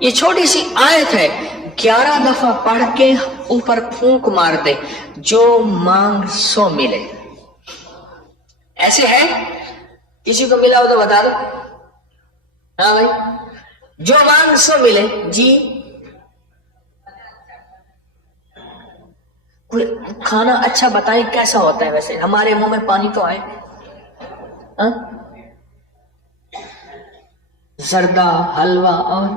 یہ چھوٹی سی آیت ہے، 11 دفعہ پڑھ کے اوپر پھونک مار دے، جو مانگ سو ملے۔ ایسے ہے؟ کسی کو ملا ہو تو بتا دو۔ ہاں بھائی، جو مانگ سو ملے۔ جی کوئی کھانا اچھا بتائیں کیسا ہوتا ہے؟ ویسے ہمارے منہ میں پانی تو آئے۔ ہاں؟ زردہ، حلوہ اور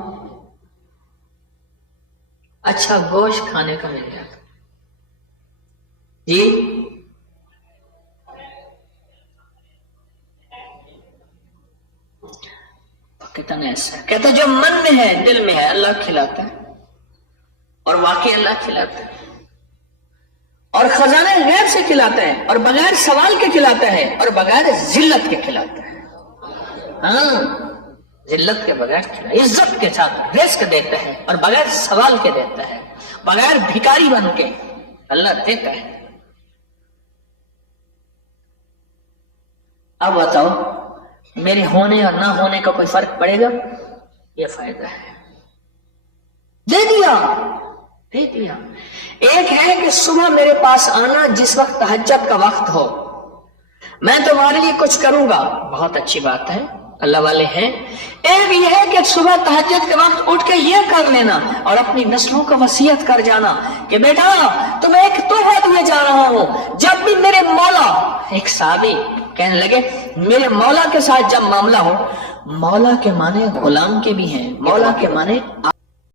اچھا گوشت کھانے کا مل جاتا۔ جی کتنا ایسا کہتا جو من میں ہے، دل میں ہے، اللہ کھلاتا ہے، اور واقعی اللہ کھلاتا ہے، اور خزانے غیب سے کھلاتا ہے، اور بغیر سوال کے کھلاتا ہے، اور بغیر ذلت کے کھلاتا ہے۔ ہاں، ذلت کے بغیر کھلاتا ہے، عزت کے ساتھ رزق دیتا ہے، اور بغیر سوال کے دیتا ہے، بغیر بھکاری بن کے اللہ دیتا ہے۔ اب بتاؤ میرے ہونے اور نہ ہونے کا کوئی فرق پڑے گا؟ یہ فائدہ ہے، دے دیا دے دیا۔ ایک ہے کہ صبح میرے پاس آنا جس وقت تہجد کا وقت ہو، میں تمہارے لیے کچھ کروں گا، بہت اچھی بات ہے، اللہ والے ہیں۔ ایک یہ ہے کہ صبح تہجد کے وقت اٹھ کے یہ کر لینا اور اپنی نسلوں کو وصیت کر جانا کہ بیٹا تمہیں ایک تحفہ دیے جا رہا ہوں، جب بھی میرے مولا، ایک صحابی کہنے لگے میرے مولا کے ساتھ جب معاملہ ہو، مولا کے معنی غلام کے بھی ہیں، مولا کے معنی